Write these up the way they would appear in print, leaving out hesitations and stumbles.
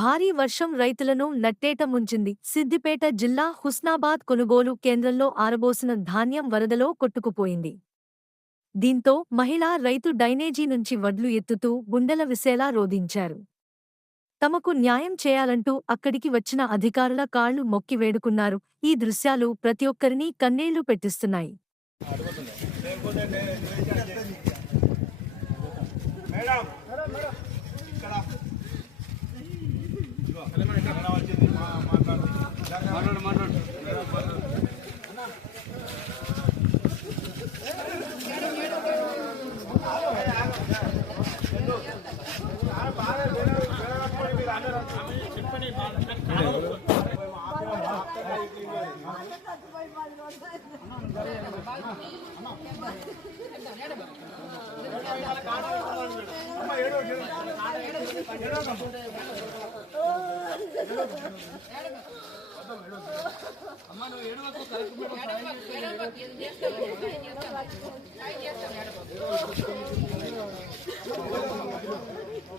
భారీ వర్షం రైతులను నట్టేట ముంచింది. సిద్దిపేట జిల్లా హుస్నాబాద్ కొనుగోలు కేంద్రంలో ఆరబోసిన ధాన్యం వరదలో కొట్టుకుపోయింది. దీంతో మహిళా రైతు డ్రైనేజీ నుంచి వడ్లు ఎత్తుతూ గుండెల విసేలా రోదించారు. తమకు న్యాయం చేయాలంటూ అక్కడికి వచ్చిన అధికారుల కాళ్లు మొక్కి వేడుకున్నారు. ఈ దృశ్యాలు ప్రతి ఒక్కరినీ కన్నీళ్లు పెట్టిస్తున్నాయి.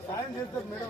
సాయం చేస్తారు మేడం.